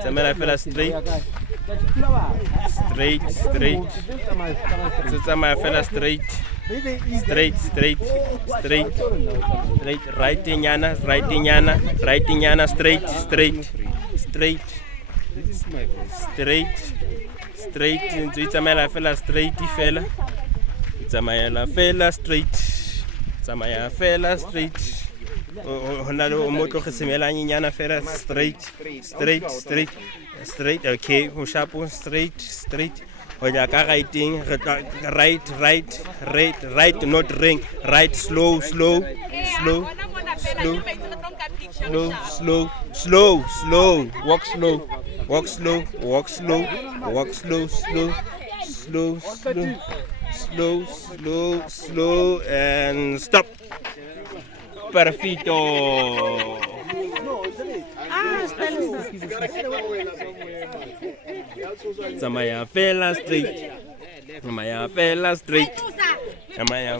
Tsamaya fela straight. Straight, straight. Tsamaya fela straight. Straight, straight, straight. Straight, right nyana, straight, straight. Straight. Straight. Straight. Tsamaya fela straight fela. Tsamaya fela straight. Tsamaya fela straight. Hona le mo tlo gesemela nyana fela straight, straight, straight. Straight, okay, ho sharpo straight, straight. Ho ya ka righting, right, not ring, right, slow, slow, slow, slow, slow, slow, slow, slow, walk slow, walk slow, walk slow, walk slow, slow, slow, slow, slow, slow, slow, and stop. Perfecto. Tsamaya fela straight. Tsamaya fela straight. Tsamaya